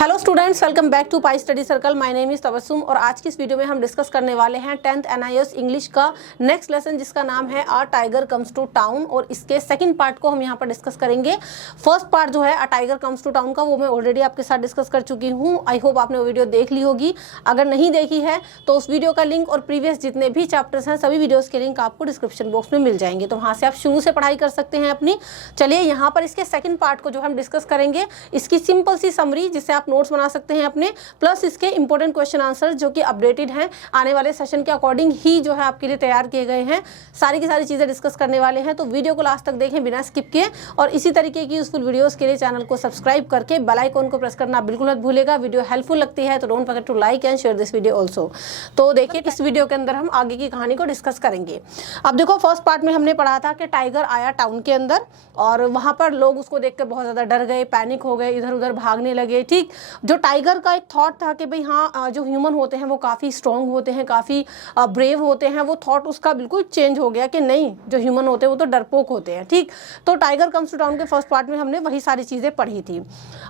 Hello students, welcome back to Pi Study Circle. My name is Tabassum और आज की इस वीडियो में हम डिस्कस करने वाले हैं 10th NIS इंग्लिश का नेक्स्ट लेसन जिसका नाम है a tiger comes to town और इसके सेकंड पार्ट को हम यहाँ पर डिस्कस करेंगे। फर्स्ट पार्ट जो है a tiger comes to town का वो मैं ऑलरेडी आपके साथ डिस्कस कर चुकी हूँ। आई होप आपने वो वीडियो देख ली होगी। अगर नहीं देखी है तो उस वीडियो का लिंक और प्रीवियस जितने भी चैप्टर्स हैं सभी वीडियोज़ के लिंक आपको डिस्क्रिप्शन बॉक्स में मिल जाएंगे, तो वहाँ से आप शुरू से पढ़ाई कर सकते हैं अपनी। चलिए यहाँ पर इसके सेकंड पार्ट को जो हम डिस्कस करेंगे, इसकी सिंपल सी समरी जिससे आप नोट्स बना सकते हैं अपने, प्लस इसके इंपॉर्टेंट क्वेश्चन आंसर जो कि अपडेटेड हैं, आने वाले सेशन के अकॉर्डिंग ही जो है आपके लिए तैयार किए गए हैं। सारी की सारी चीज़ें डिस्कस करने वाले हैं, तो वीडियो को लास्ट तक देखें बिना स्किप किए। और इसी तरीके की यूजफुल वीडियोस के लिए चैनल को सब्सक्राइब करके बेल आइकन को प्रेस करना बिल्कुल मत भूलेगा। वीडियो हेल्पफुल लगती है तो don't forget to like and share this video also. तो देखिए इस वीडियो के अंदर हम आगे की कहानी को डिस्कस करेंगे। अब देखो फर्स्ट पार्ट में हमने पढ़ा था कि टाइगर आया टाउन के अंदर और वहाँ पर लोग उसको देखकर बहुत ज़्यादा डर गए, पैनिक हो गए, इधर उधर भागने लगे। ठीक, जो टाइगर का एक थॉट था कि भाई हाँ जो ह्यूमन होते हैं वो काफ़ी स्ट्रॉन्ग होते हैं, काफ़ी ब्रेव होते हैं, वो थॉट उसका बिल्कुल चेंज हो गया कि नहीं, जो ह्यूमन होते हैं वो तो डरपोक होते हैं। ठीक, तो टाइगर कम्स टू टाउन के फर्स्ट पार्ट में हमने वही सारी चीज़ें पढ़ी थी।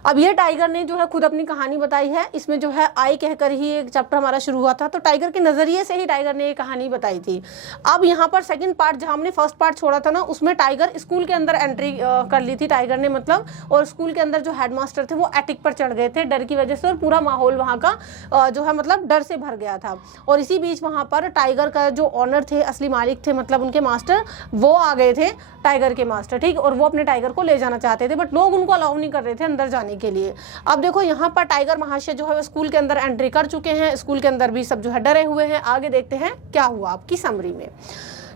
अब ये टाइगर ने जो है खुद अपनी कहानी बताई है। इसमें जो है आई कहकर ही एक चैप्टर हमारा शुरू हुआ था, तो टाइगर के नज़रिए से ही टाइगर ने ये कहानी बताई थी। अब यहाँ पर सेकेंड पार्ट जहाँ हमने फर्स्ट पार्ट छोड़ा था ना, उसमें टाइगर स्कूल के अंदर एंट्री कर ली थी टाइगर ने, मतलब, और स्कूल के अंदर जो हेडमास्टर थे वो एटिक पर चढ़ गए थे डर की वजह से, और पूरा माहौल वहाँ का जो है मतलब डर से भर गया था। और इसी बीच वहाँ पर टाइगर का जो ऑनर थे, असली मालिक थे, मतलब उनके मास्टर, वो आ गए थे, टाइगर के मास्टर। ठीक, और वो अपने टाइगर को ले जाना चाहते थे, बट लोग उनको अलाउ नहीं कर रहे थे अंदर जाने के लिए। अब देखो यहाँ पर टाइगर महाशय जो है स्कूल के अंदर एंट्री कर चुके हैं, स्कूल के अंदर भी सब जो है डरे हुए हैं। आगे देखते हैं क्या हुआ आपकी समरी में।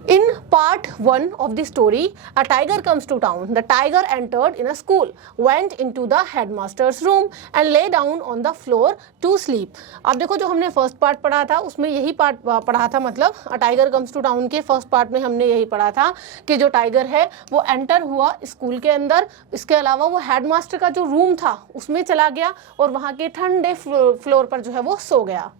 In part 1 of the story, a tiger comes to town. The tiger entered in a school, went into the headmaster's room and lay down on the floor to sleep. अब देखो जो हमने फर्स्ट पार्ट पढ़ा था उसमें यही part पढ़ा था, मतलब a tiger comes to town के फर्स्ट पार्ट में हमने यही पढ़ा था कि जो टाइगर है वो एंटर हुआ स्कूल के अंदर। इसके अलावा वो हेडमास्टर का जो रूम था उसमें चला गया और वहाँ के ठंडे फ्लोर पर जो है वो सो गया।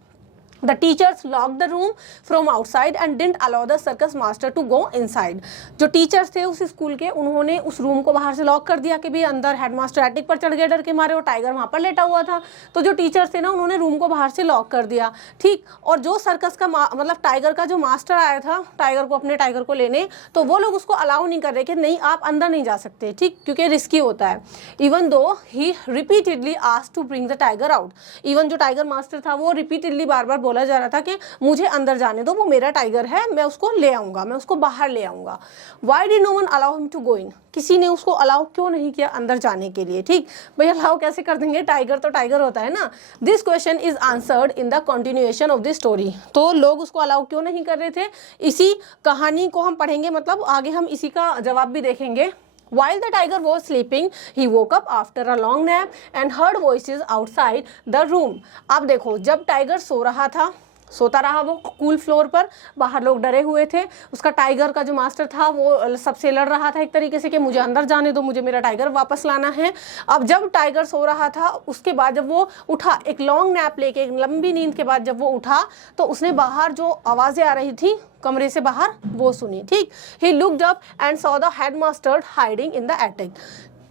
The teachers locked the room from outside and didn't allow the circus master to go inside. जो टीचर्स थे उस स्कूल के, उन्होंने उस रूम को बाहर से लॉक कर दिया कि भी अंदर हेडमास्टर एटिक पर चढ़ गए डर के मारे और टाइगर वहाँ पर लेटा हुआ था। तो जो टीचर्स थे ना, उन्होंने रूम को बाहर से लॉक कर दिया। ठीक, और जो सर्कस का मतलब टाइगर का जो मास्टर आया था टाइगर को, अपने टाइगर को लेने, तो वो लोग उसको अलाउ नहीं कर रहे कि नहीं आप अंदर नहीं जा सकते। ठीक, क्योंकि रिस्की होता है। Even though he repeatedly asked to bring the tiger out. Even जो टाइगर मास्टर था वो रिपीटेडली बार बार बोला जा रहा था कि मुझे अंदर जाने दो, वो मेरा टाइगर है, मैं उसको ले आऊंगा, मैं उसको बाहर ले आऊंगा। Why did no one allow him to go in? किसी ने उसको अलाउ क्यों नहीं किया अंदर जाने के लिए? ठीक, भाई अलाउ कैसे कर देंगे, टाइगर तो टाइगर होता है ना। This question is answered in the continuation of this story. तो लोग उसको अलाउ क्यों नहीं कर रहे थे, इसी कहानी को हम पढ़ेंगे, मतलब आगे हम इसी का जवाब भी देखेंगे। While the tiger was sleeping, he woke up after a long nap and heard voices outside the room. अब देखो जब टाइगर सो रहा था, सोता रहा वो कूल फ्लोर पर, बाहर लोग डरे हुए थे। उसका टाइगर का जो मास्टर था वो सबसे लड़ रहा था एक तरीके से कि मुझे अंदर जाने दो, मुझे मेरा टाइगर वापस लाना है। अब जब टाइगर सो रहा था, उसके बाद जब वो उठा, एक लॉन्ग नैप लेके, एक लंबी नींद के बाद जब वो उठा, तो उसने बाहर जो आवाज़ें आ रही थी कमरे से बाहर वो सुनी। ठीक, he looked up and saw the headmaster hiding in the attic.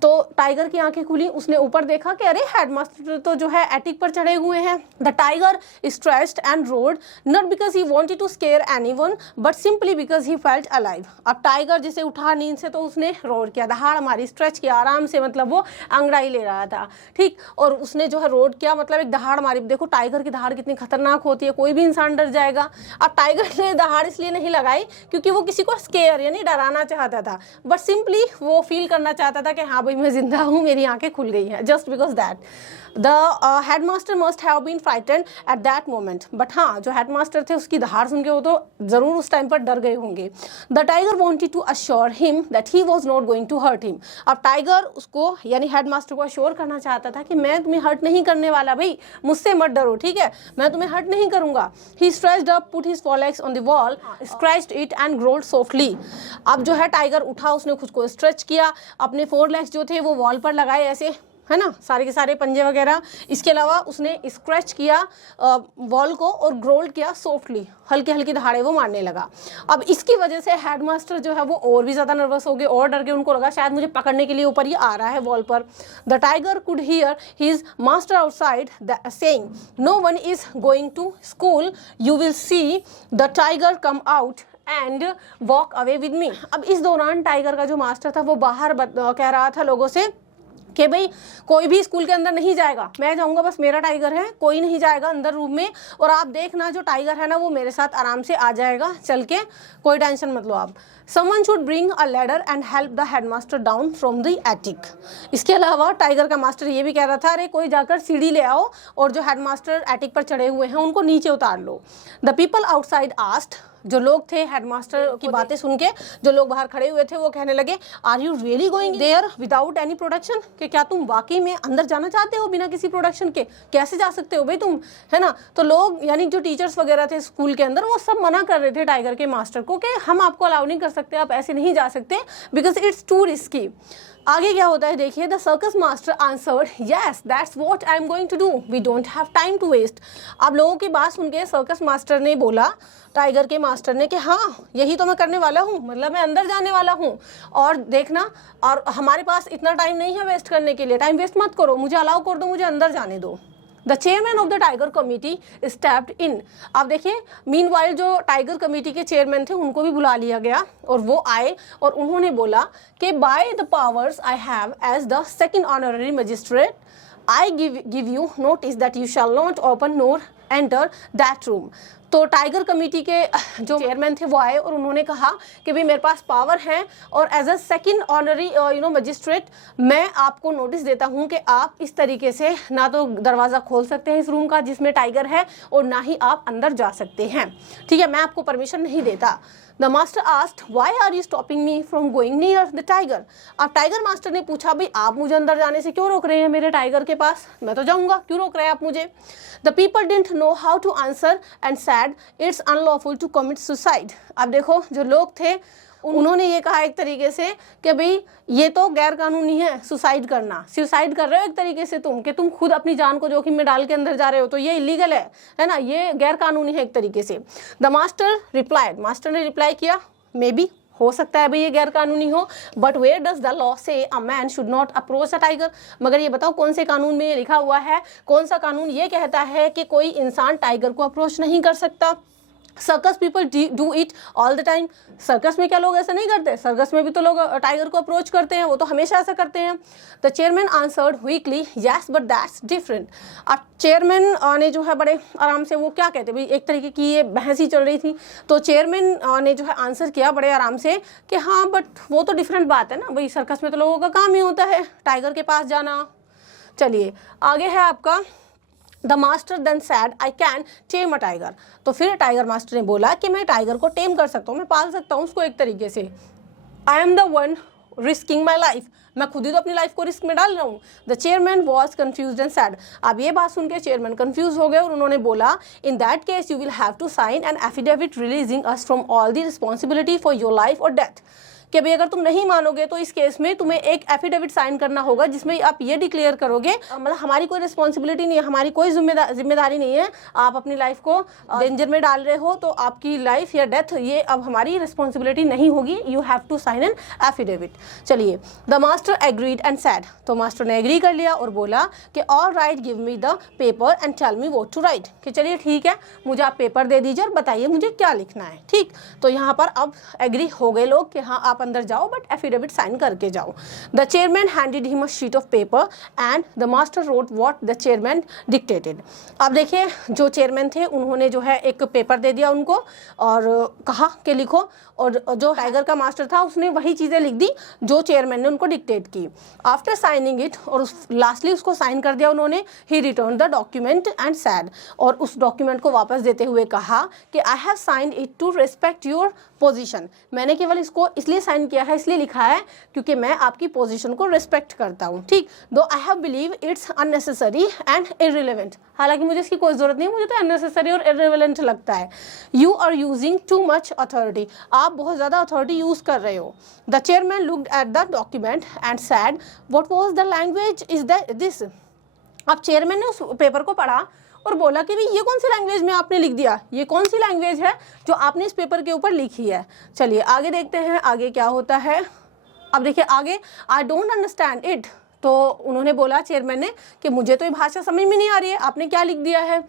तो टाइगर की आंखें खुली, उसने ऊपर देखा कि अरे हेडमास्टर तो जो है एटिक पर चढ़े हुए हैं। The tiger stretched and roared, not because he wanted to scare anyone but simply because he felt alive. अब टाइगर जिसे उठा नींद से तो उसने रोड किया, दहाड़ मारी, स्ट्रेच किया आराम से, मतलब वो अंगड़ाई ले रहा था। ठीक, और उसने जो है रोड किया, मतलब एक दहाड़ मारी। देखो टाइगर की दहाड़ कितनी खतरनाक होती है, कोई भी इंसान डर जाएगा। अब टाइगर ने दहाड़ इसलिए नहीं लगाई क्योंकि वो किसी को स्केयर यानी डराना चाहता था, बट सिंपली वो फील करना चाहता था कि हाँ भाई मैं जिंदा हूँ, मेरी आंखें खुल गई हैं। Just because that the headmaster must have been frightened at that moment. But हाँ, जो हेडमास्टर थे उसकी दहाड़ सुन के वो तो जरूर उस टाइम पर डर गए होंगे। The tiger wanted to assure him that he was not going to hurt him. अब टाइगर उसको यानी हेडमास्टर को अश्योर करना चाहता था कि मैं तुम्हें हर्ट नहीं करने वाला, भाई मुझसे मत डरो, ठीक है, मैं तुम्हें हर्ट नहीं करूंगा। He stretched up, put his forelegs on the wall, scratched it and growled softly. अब जो है टाइगर उठा, उसने खुद को स्ट्रेच किया, अपने फोरलेग्स जो थे वो वॉल पर लगाए, ऐसे है ना, सारे के सारे पंजे वगैरह। इसके अलावा उसने स्क्रैच किया वॉल को और ग्रोल्ड किया सॉफ्टली, हल्की हल्की दहाड़े वो मारने लगा। अब इसकी वजह से हेडमास्टर जो है वो और भी ज़्यादा नर्वस हो गए और डर गए। उनको लगा शायद मुझे पकड़ने के लिए ऊपर ही आ रहा है वॉल पर। The tiger could hear his master outside saying no one is going to school, you will see the tiger come out and walk away with me. अब इस दौरान टाइगर का जो मास्टर था वो बाहर कह रहा था लोगों से कि भाई कोई भी स्कूल के अंदर नहीं जाएगा, मैं जाऊंगा, बस मेरा टाइगर है, कोई नहीं जाएगा अंदर रूम में, और आप देखना जो टाइगर है ना वो मेरे साथ आराम से आ जाएगा चल के, कोई टेंशन मत लो आप। Someone should bring a ladder and help the headmaster down from the attic. इसके अलावा टाइगर का मास्टर ये भी कह रहा था, अरे कोई जाकर सीढ़ी ले आओ और जो हेडमास्टर एटिक पर चढ़े हुए हैं उनको नीचे उतार लो। द पीपल आउटसाइड आस्क्ड, जो लोग थे हेडमास्टर की बातें सुन के, जो लोग बाहर खड़े हुए थे वो कहने लगे, are you really going there without any production, कि क्या तुम वाकई में अंदर जाना चाहते हो बिना किसी प्रोडक्शन के, कैसे जा सकते हो भाई तुम, है ना। तो लोग यानी जो टीचर्स वगैरह थे स्कूल के अंदर वो सब मना कर रहे थे टाइगर के मास्टर को कि हम आपको अलाउ नहीं कर सकते, आप ऐसे नहीं जा सकते, बिकॉज इट्स टू रिस्की। आगे क्या होता है देखिए, the circus master answered, yes that's what I am going to do, we don't have time to waste. अब लोगों की बात सुन के सर्कस मास्टर ने बोला, टाइगर के मास्टर ने, कि हाँ यही तो मैं करने वाला हूँ, मतलब मैं अंदर जाने वाला हूँ, और देखना, और हमारे पास इतना टाइम नहीं है वेस्ट करने के लिए, टाइम वेस्ट मत करो, मुझे अलाउ कर दो, मुझे अंदर जाने दो। The chairman of the tiger committee stepped in. आप देखिए मीनवाइल जो टाइगर कमेटी के चेयरमैन थे उनको भी बुला लिया गया और वो आए और उन्होंने बोला कि by the powers I have as the second honorary magistrate I give you notice that you shall not open nor enter that room. तो टाइगर कमेटी के जो चेयरमैन थे वो आए और उन्होंने कहा कि भाई मेरे पास पावर है और as a second honorary magistrate मैं आपको नोटिस देता हूं कि आप इस तरीके से ना तो दरवाज़ा खोल सकते हैं इस रूम का जिसमें टाइगर है और ना ही आप अंदर जा सकते हैं, ठीक है, मैं आपको परमिशन नहीं देता। The master asked, why are you stopping me from going near the tiger. अब टाइगर मास्टर ने पूछा, भाई आप मुझे अंदर जाने से क्यों रोक रहे हैं मेरे टाइगर के पास, मैं तो जाऊंगा, क्यों रोक रहे हैं आप मुझे। The people didn't know how to answer and said it's unlawful to commit suicide. अब देखो जो लोग थे उन्होंने ये कहा एक तरीके से कि भाई ये तो गैर कानूनी है सुसाइड करना, सुसाइड कर रहे हो एक तरीके से तुम, कि तुम खुद अपनी जान को जोखिम में डाल के अंदर जा रहे हो, तो ये इलीगल है ना, ये गैर कानूनी है एक तरीके से। द मास्टर रिप्लाइड, मास्टर ने रिप्लाई किया, मे बी हो सकता है भाई ये गैर कानूनी हो, but where does the law say a man should not approach a tiger. मगर ये बताओ कौन से कानून में ये लिखा हुआ है, कौन सा कानून ये कहता है कि कोई इंसान टाइगर को अप्रोच नहीं कर सकता। Circus people do it all the time. Circus में क्या लोग ऐसा नहीं करते, सर्कस में भी तो लोग टाइगर को अप्रोच करते हैं, वो तो हमेशा ऐसा करते हैं। The chairman answered weekly, yes but that's different. अब चेयरमैन ने जो है बड़े आराम से, वो क्या कहते भाई एक तरीके की ये बहस ही चल रही थी, तो चेयरमैन ने जो है आंसर किया बड़े आराम से कि हाँ बट वो तो डिफरेंट बात है ना भाई, सर्कस में तो लोगों का काम ही होता है टाइगर के पास जाना। चलिए आगे है आपका, the master then said I can tame a tiger. तो फिर टाइगर मास्टर ने बोला कि मैं टाइगर को टेम कर सकता हूँ, मैं पाल सकता हूँ उसको एक तरीके से। I am the one risking my life, मैं खुद ही तो अपनी लाइफ को रिस्क में डाल रहा हूँ। The chairman was confuse and sad. अब ये बात सुन के चेयरमैन कन्फ्यूज हो गए और उन्होंने बोला, in that case you will have to sign an affidavit releasing us from all the responsibility for your life और डेथ। कि भाई अगर तुम नहीं मानोगे तो इस केस में तुम्हें एक एफिडेविट साइन करना होगा जिसमें आप ये डिक्लेयर करोगे, मतलब हमारी कोई रिस्पॉन्सिबिलिटी नहीं है, हमारी कोई जिम्मेदारी नहीं है, आप अपनी लाइफ को डेंजर में डाल रहे हो तो आपकी लाइफ या डेथ ये अब हमारी रिस्पॉन्सिबिलिटी नहीं होगी, you have to sign an affidavit. चलिए the master agreed and said. तो मास्टर ने एग्री कर लिया और बोला कि all right give me the paper and tell me what to write, कि चलिए ठीक है मुझे आप पेपर दे दीजिए और बताइए मुझे क्या लिखना है। ठीक, तो यहाँ पर अब एग्री हो गए लोग कि हाँ आप अंदर जाओ बट एफिडेविट साइन करके जाओ। The chairman handed him a sheet of paper and the master wrote what the chairman dictated. अब देखिए जो चेयरमैन थे उन्होंने जो है एक पेपर दे दिया उनको और कहा कि लिखो, और जो टाइगर का मास्टर था उसने वही चीज़ें लिख दी जो चेयरमैन ने उनको डिक्टेट की। आफ्टर साइनिंग इट, और लास्टली उसको साइन कर दिया उन्होंने, he return the document and said, और उस डॉक्यूमेंट को वापस देते हुए कहा कि I have signed it to respect your position. मैंने केवल इसको इसलिए साइन किया है, इसलिए लिखा है क्योंकि मैं आपकी पोजीशन को रिस्पेक्ट करता हूँ, ठीक। दो I have believe it's unnecessary and irrelevant, हालांकि मुझे इसकी कोई जरूरत नहीं है, मुझे तो अननेसेसरी और इररिलेवेंट लगता है। You are using too much authority, आप बहुत ज़्यादा अथॉरिटी यूज़ कर रहे हो। The chairman looked at the document and said what was the language is this. अब चेयरमैन ने उस पेपर को पढ़ा और बोला कि भाई ये कौन सी लैंग्वेज में आपने लिख दिया, ये कौन सी लैंग्वेज है जो आपने इस पेपर के ऊपर लिखी है। चलिए आगे देखते हैं आगे क्या होता है। अब देखिए आगे, आई डोंट अंडरस्टैंड इट, तो उन्होंने बोला चेयरमैन ने कि मुझे तो ये भाषा समझ में नहीं आ रही है, आपने क्या लिख दिया है।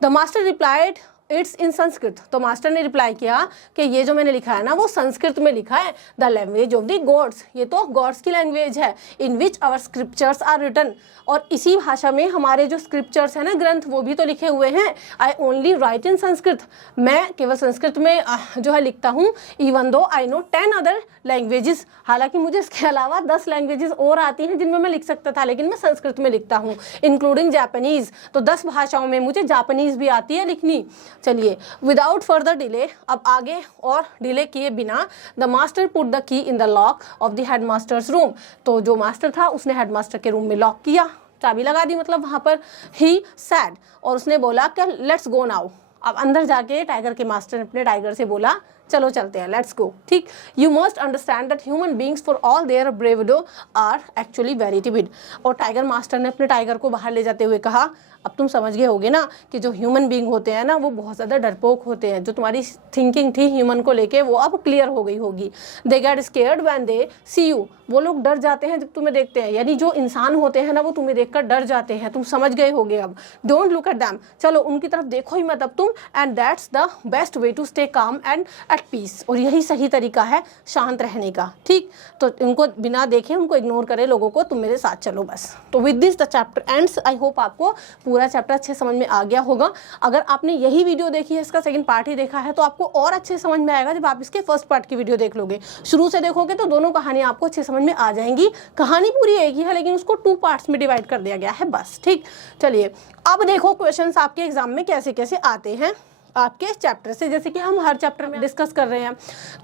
The master replied it's in Sanskrit, तो मास्टर ने रिप्लाई किया कि ये जो मैंने लिखा है ना वो संस्कृत में लिखा है। The language of the gods, ये तो गॉड्स की लैंग्वेज है। In which our scriptures are written, और इसी भाषा में हमारे जो स्क्रिप्चर्स है ना, ग्रंथ, वो भी तो लिखे हुए हैं। आई ओनली राइट इन संस्कृत, मैं केवल संस्कृत में जो है लिखता हूँ। Even though I know 10 other languages, हालांकि मुझे इसके अलावा 10 लैंग्वेजेस और आती हैं जिनमें मैं लिख सकता था, लेकिन मैं संस्कृत में लिखता हूँ, इंक्लूडिंग जापानीज, तो 10 भाषाओं में मुझे जापानीज भी आती है लिखनी। चलिए विदाउट फर्दर डिले, अब आगे और डिले किए बिना, the master put the key in the lock of the head masters room, तो जो मास्टर था उसने हेड मास्टर के रूम में लॉक किया, चाबी लगा दी, मतलब वहां पर ही सैड, और उसने बोला कि लेट्स गो नाउ। अब अंदर जाके टाइगर के मास्टर ने अपने टाइगर से बोला चलो चलते हैं, लेट्स गो, ठीक। You must understand that human beings for all their bravado are actually very timid, और टाइगर मास्टर ने अपने टाइगर को बाहर ले जाते हुए कहा, अब तुम समझ गए होगे ना कि जो ह्यूमन बींग होते हैं ना वो बहुत ज़्यादा डरपोक होते हैं, जो तुम्हारी थिंकिंग थी ह्यूमन को लेके वो अब क्लियर हो गई होगी। They get scared when they see you, वो लोग डर जाते हैं जब तुम्हें देखते हैं, यानी जो इंसान होते हैं ना वो तुम्हें देखकर डर जाते हैं, तुम समझ गए होगे अब। डोंट लुक एट दैम, चलो उनकी तरफ देखो ही मत अब तुम, and that's the best way to stay calm and at peace, और यही सही तरीका है शांत रहने का, ठीक। तो उनको बिना देखे, उनको इग्नोर करे लोगों को, तुम मेरे साथ चलो बस। तो with this the chapter ends. I hope आपको पूरा चैप्टर अच्छे समझ में आ गया होगा। अगर आपने यही वीडियो देखी है, इसका सेकंड पार्ट ही देखा है, तो आपको और अच्छे समझ में आएगा जब आप इसके फर्स्ट पार्ट की वीडियो देख लोगे। शुरू से देखोगे तो दोनों कहानियां आपको अच्छे समझ में आ जाएंगी। कहानी पूरी एक ही है लेकिन उसको 2 पार्ट्स में डिवाइड कर दिया गया है बस, ठीक। चलिए अब देखो क्वेश्चंस आपके एग्जाम में कैसे कैसे आते हैं आपके चैप्टर से, जैसे कि हम हर चैप्टर में डिस्कस कर रहे हैं।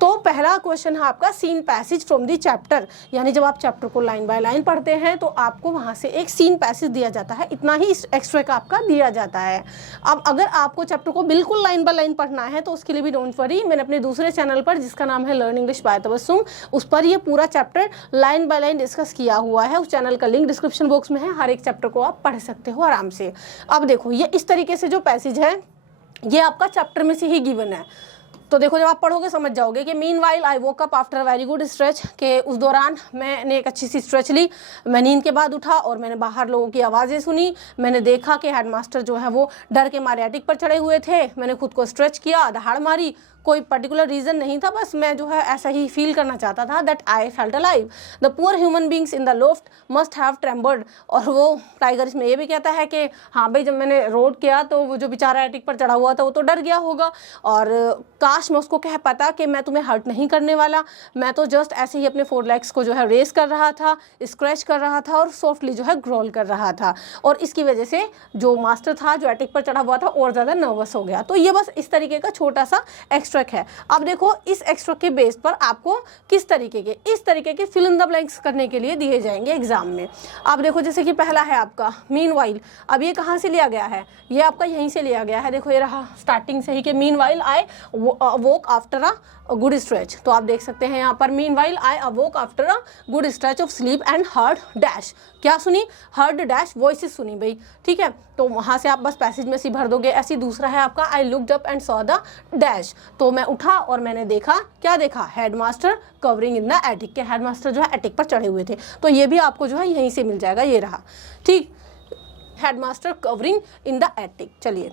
तो पहला क्वेश्चन है आपका seen passage from the chapter, यानी जब आप चैप्टर को लाइन बाय लाइन पढ़ते हैं तो आपको वहां से एक सीन पैसेज दिया जाता है, इतना ही एक्स्ट्रा आपका दिया जाता है। अब अगर आपको चैप्टर को बिल्कुल लाइन बाय लाइन पढ़ना है तो उसके लिए भी डोंट वरी, मैंने अपने दूसरे चैनल पर जिसका नाम है लर्न इंग्लिश बाय तबस्सुम, उस पर ये पूरा chapter line by line discuss किया हुआ है। उस चैनल का लिंक डिस्क्रिप्शन बॉक्स में है, हर एक चैप्टर को आप पढ़ सकते हो आराम से। अब देखो ये इस तरीके से जो पैसेज है ये आपका चैप्टर में से ही गिवन है, तो देखो जब आप पढ़ोगे समझ जाओगे कि mean while I woke up after very good stretch, के उस दौरान मैंने एक अच्छी सी स्ट्रेच ली, मैं नींद के बाद उठा और मैंने बाहर लोगों की आवाज़ें सुनी, मैंने देखा कि हेडमास्टर जो है वो डर के मारे एटिक पर चढ़े हुए थे, मैंने खुद को स्ट्रेच किया, दहाड़ मारी, कोई पर्टिकुलर रीज़न नहीं था, बस मैं जो है ऐसा ही फील करना चाहता था that I felt alive. The poor human beings in the loft must have trembled, और वो टाइगर इसमें ये भी कहता है कि हाँ भाई जब मैंने रोड किया तो वो जो बेचारा एटिक पर चढ़ा हुआ था वो तो डर गया होगा, और काश मैं उसको कह पाता कि मैं तुम्हें हर्ट नहीं करने वाला, मैं तो जस्ट ऐसे ही अपने 4 लेग्स को जो है रेस कर रहा था, स्क्रैच कर रहा था और सॉफ्टली जो है ग्रोल कर रहा था, और इसकी वजह से जो मास्टर था जो एटिक पर चढ़ा हुआ था और ज़्यादा नर्वस हो गया। तो ये बस इस तरीके का छोटा सा एक्स्ट्रैक्ट है। अब देखो इस एक्स्ट्रैक्ट के बेस पर आपको किस तरीके के इस तरीके के फिल इन द ब्लैंक्स करने के लिए दिए जाएंगे एग्जाम में। अब देखो जैसे कि पहला है आपका मीनवाइल, अब ये कहाँ से लिया गया है, ये आपका यहीं से लिया गया है, देखो ये रहा स्टार्टिंग से ही कि meanwhile I woke after a good stretch, तो आप देख सकते हैं यहाँ पर meanwhile I अवोक after a good stretch of sleep and heard dash, क्या सुनी, हर्ड डैश वॉइसेस सुनी भाई, ठीक है। तो वहाँ से आप बस पैसेज में सी भर दोगे। ऐसी दूसरा है आपका I looked up and saw the dash, तो मैं उठा और मैंने देखा, क्या देखा, headmaster covering in the attic, के हेडमास्टर जो है एटिक पर चढ़े हुए थे, तो ये भी आपको जो है यहीं से मिल जाएगा, ये रहा, ठीक, headmaster covering in the attic. चलिए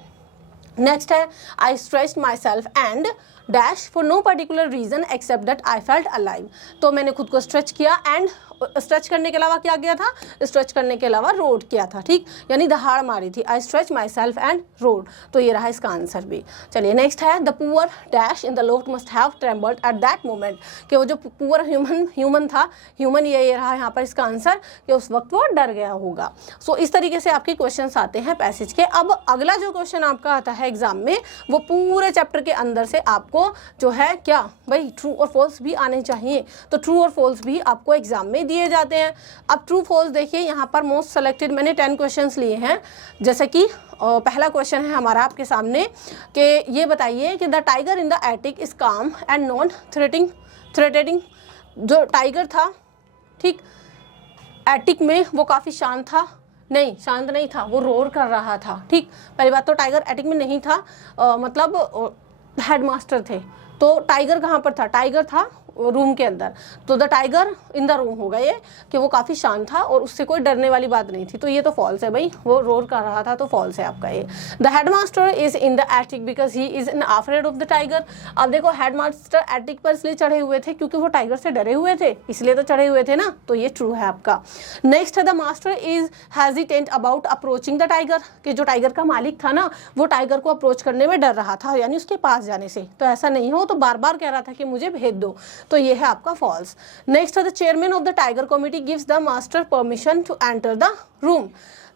नेक्स्ट है I stretched myself and dash for no particular reason except that I felt alive, तो मैंने खुद को स्ट्रेच किया एंड स्ट्रेच करने के अलावा क्या किया था, स्ट्रेच करने के अलावा रोड किया था, ठीक, यानी दहाड़ मारी थी, I stretch my self and road, तो ये रहा इसका आंसर भी। चलिए नेक्स्ट है the poor dash in the loft must have trembled eight that moment, कि वो जो पुअर ह्यूमन था, ह्यूमन ये रहा यहाँ पर इसका आंसर, कि उस वक्त वो डर गया होगा। सो इस तरीके से आपके क्वेश्चन आते हैं पैसेज के। अब अगला जो क्वेश्चन आपका आता है एग्जाम में वो पूरे चैप्टर के अंदर से आपको जो है क्या भाई ट्रू और फॉल्स भी आने चाहिए। तो ट्रू और फॉल्स भी आपको एग्जाम में दिए जाते हैं। अब ट्रू फॉल्स देखिए, यहाँ पर मोस्ट सेलेक्टेड मैंने 10 क्वेश्चंस लिए हैं। जैसे कि पहला क्वेश्चन है हमारा आपके सामने कि ये बताइए कि the tiger in the attic is काम एंड नॉन थ्रेटेनिंग। जो टाइगर था, ठीक, एटिक में वो काफ़ी शांत था, नहीं शांत नहीं था, वो रोर कर रहा था। ठीक, पहली बात तो टाइगर एटिक में नहीं था, मतलब हेडमास्टर थे। तो टाइगर कहाँ पर था? टाइगर था रूम के अंदर। तो the tiger in the room होगा ये कि वो काफ़ी शांत था और उससे कोई डरने वाली बात नहीं थी। तो ये तो फॉल्स है भाई, वो रोर कर रहा था तो फॉल्स है आपका ये। The headmaster is in the attic because he is in afraid of the tiger. अब देखो हेडमास्टर एटिक पर इसलिए चढ़े हुए थे क्योंकि वो टाइगर से डरे हुए थे, इसलिए तो चढ़े हुए थे ना। तो ये ट्रू है आपका। नेक्स्ट है the master is hesitant about approaching the tiger, कि जो टाइगर का मालिक था ना वो टाइगर को अप्रोच करने में डर रहा था, यानी उसके पास जाने से। तो ऐसा नहीं हो, तो बार बार कह रहा था कि मुझे भेज दो। तो ये है आपका फॉल्स। नेक्स्ट है the chairman of the tiger committee gives the master permission to enter the room.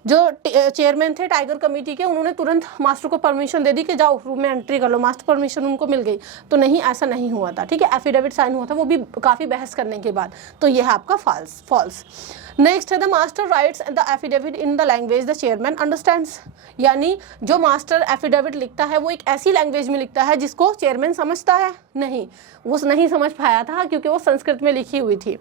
जो चेयरमैन थे टाइगर कमेटी के, उन्होंने तुरंत मास्टर को परमिशन दे दी कि जाओ रूम में एंट्री कर लो। मास्टर परमिशन उनको मिल गई। तो नहीं, ऐसा नहीं हुआ था। ठीक है, एफिडेविट साइन हुआ था, वो भी काफ़ी बहस करने के बाद। तो यह है आपका फॉल्स। नेक्स्ट है the master rights the affidavit in the language the chairman understands, यानी जो मास्टर एफिडेविट लिखता है वो एक ऐसी लैंग्वेज में लिखता है जिसको चेयरमैन समझता है नहीं, वो नहीं समझ पाया था क्योंकि वो संस्कृत में लिखी हुई थी।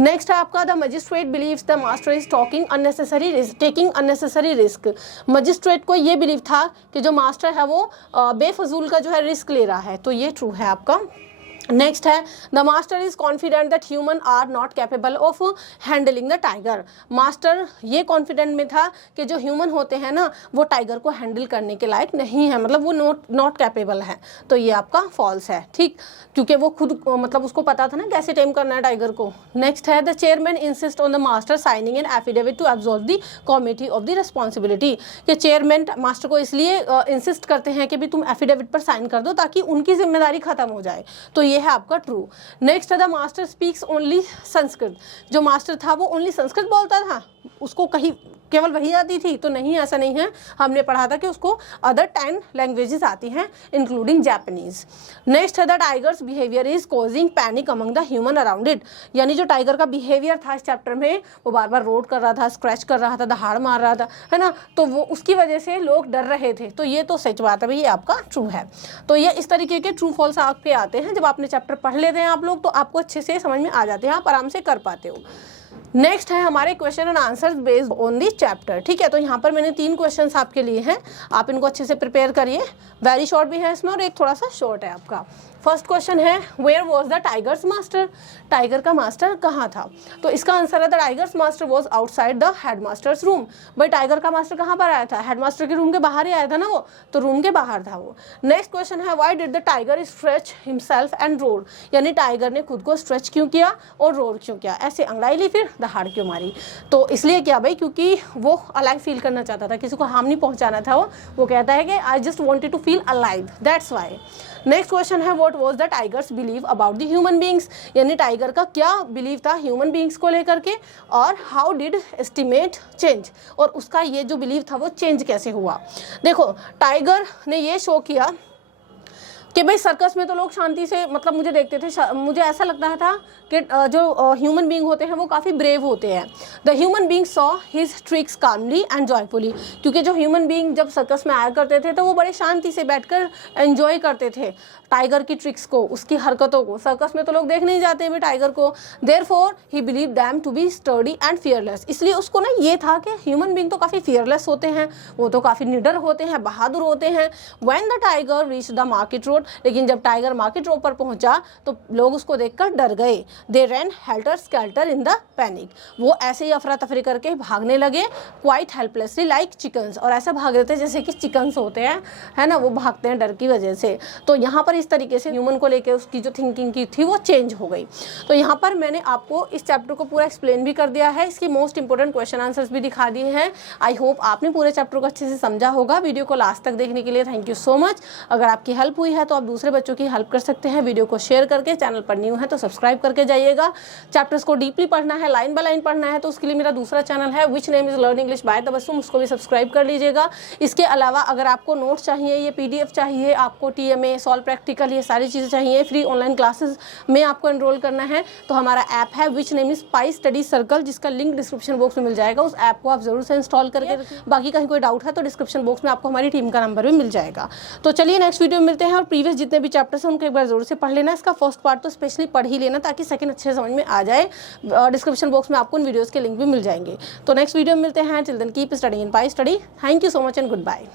नेक्स्ट है आपका the magistrate believes the master is taking unnecessary risk. Magistrate को ये बिलीव था कि जो मास्टर है वो बेफजूल का जो है रिस्क ले रहा है। तो ये ट्रू है आपका। नेक्स्ट है the master is confident that human are not capable of handling the tiger. Master ये कॉन्फिडेंट में था कि जो ह्यूमन होते हैं ना वो टाइगर को हैंडल करने के लायक नहीं है, मतलब वो नॉट कैपेबल है। तो ये आपका फॉल्स है। ठीक, क्योंकि वो खुद मतलब उसको पता था ना कैसे टेम करना है टाइगर को। नेक्स्ट है the chairman insist on the master signing an affidavit to absorb the committee of the responsibility, कि चेयरमैन मास्टर को इसलिए इंसिस्ट करते हैं कि भी तुम एफिडेविट पर साइन कर दो ताकि उनकी जिम्मेदारी खत्म हो जाए। तो ये है आपका ट्रू। नेक्स्ट है the master speaks only Sanskrit. जो मास्टर था वो ओनली संस्कृत बोलता था, उसको कहीं केवल वही आती थी? तो नहीं, ऐसा नहीं है। हमने पढ़ा था कि उसको अदर 10 लैंग्वेजेस आती हैं इंक्लूडिंग जापानीज। नेक्स्ट है the tigers behaviour is causing panic among the human around it, यानी जो टाइगर का बिहेवियर था इस चैप्टर में, वो बार बार रोड कर रहा था, स्क्रैच कर रहा था, दहाड़ मार रहा था, है ना। तो वो उसकी वजह से लोग डर रहे थे। तो ये तो सच बात है भाई, ये आपका ट्रू है। तो ये इस तरीके के ट्रू फॉल्स आपके आते हैं। जब आपने चैप्टर पढ़ लेते हैं आप लोग तो आपको अच्छे से समझ में आ जाते हैं, आप आराम से कर पाते हो। नेक्स्ट है हमारे question and answers based on this chapter. ठीक है, तो यहाँ पर मैंने 3 क्वेश्चंस आपके लिए हैं, आप इनको अच्छे से प्रिपेयर करिए। वेरी शॉर्ट भी है इसमें और एक थोड़ा सा शॉर्ट है आपका। फर्स्ट क्वेश्चन है where was the tiger's master, tiger का मास्टर कहाँ था? तो इसका आंसर है the tiger's master was outside the headmaster's room. भाई टाइगर का मास्टर कहाँ पर आया था? हेडमास्टर के रूम के बाहर ही आया था ना वो, तो रूम के बाहर था वो। नेक्स्ट क्वेश्चन है why did the tiger stretch himself and roar, यानी टाइगर ने खुद को स्ट्रेच क्यों किया और रोर क्यों किया, ऐसे अंगड़ाई ली फिर दहाड़ क्यों मारी? तो इसलिए क्या भाई, क्योंकि वो अलाइव फील करना चाहता था, किसी को हार्म नहीं पहुंचाना था। वो कहता है कि I just wanted to feel alive, that's why. Next question है what was the tiger's believe about the human beings, यानी टाइगर का क्या बिलीव था ह्यूमन बींग्स को लेकर के, और हाउ डिड एस्टिमेट चेंज, और उसका ये जो बिलीव था वो चेंज कैसे हुआ। देखो टाइगर ने ये शो किया कि भाई सर्कस में तो लोग शांति से मतलब मुझे देखते थे, मुझे ऐसा लगता था कि जो ह्यूमन बीइंग होते हैं वो काफ़ी ब्रेव होते हैं। The human being saw his tricks calmly and joyfully, क्योंकि जो ह्यूमन बीइंग जब सर्कस में आया करते थे तो वो बड़े शांति से बैठकर एंजॉय करते थे टाइगर की ट्रिक्स को, उसकी हरकतों को। सर्कस में तो लोग देख नहीं जाते हैं टाइगर को। Therefore he believe them to be sturdy and fearless, इसलिए उसको ना ये था कि ह्यूमन बीइंग तो काफ़ी फियरलेस होते हैं, वो तो काफ़ी निडर होते हैं, बहादुर होते हैं। When the tiger reach the market road, लेकिन जब टाइगर मार्केट रोड पर पहुंचा तो लोग उसको देखकर डर गए। They ran helter skelter in the panic, वो ऐसे ही अफरा तफरी करके भागने लगे, क्वाइट हेल्पलेसली लाइक चिकन्स, और ऐसा भाग रहे थे जैसे कि चिकन्स होते हैं, है ना, वो भागते हैं डर की वजह से। तो यहाँ पर इस तरीके से ह्यूमन को लेकर उसकी जो थिंकिंग की थी वो चेंज हो गई। तो यहाँ पर मैंने आपको इस चैप्टर को पूरा एक्सप्लेन भी कर दिया है, इसकी मोस्ट इंपॉर्टेंट क्वेश्चन आंसर्स भी दिखा दिए हैं। आई होप आपने पूरे चैप्टर को अच्छे से समझा होगा। वीडियो को लास्ट तक देखने के लिए थैंक यू सो मच। अगर आपकी हेल्प हुई है तो आप दूसरे बच्चों की हेल्प कर सकते हैं वीडियो को शेयर करके। चैनल पर न्यू है तो सब्सक्राइब करके जाइएगा। चैप्टर्स को डीपली पढ़ना है, लाइन बाय लाइन पढ़ना है, तो उसके लिए मेरा दूसरा चैनल है which name is learn English by Tabassum, उसको भी सब्सक्राइब कर लीजिएगा। इसके अलावा अगर आपको नोट्स चाहिए, ये PDF चाहिए, आपको TMA, सॉल्व प्रैक्टिकल, ये सारी चीज़ें चाहिए, फ्री ऑनलाइन क्लासेस में आपको एनरोल करना है, तो हमारा ऐप है which name is pi Study circle, जिसका लिंक डिस्क्रिप्शन बॉक्स में मिल जाएगा। उस ऐप को आप जरूर से इंस्टॉल करके बाकी कहीं कोई डाउट है तो डिस्क्रिप्शन बॉक्स में आपको हमारी टीम का नंबर भी मिल जाएगा। तो चलिए नेक्स्ट वीडियो में मिलते हैं, और प्रीवियस जितने भी चैप्टर्स हैं उनको एक बार जरूर से पढ़ लेना। इसका फर्स्ट पार्ट तो स्पेशली पढ़ ही लेना ताकि सेकंड अच्छे समझ में आ जाए। डिस्क्रिप्शन बॉक्स में आपको उन वीडियोस के लिंक भी मिल जाएंगे। तो नेक्स्ट वीडियो में मिलते हैं। Till then keep studying in pi study. Thank you so much and good bye.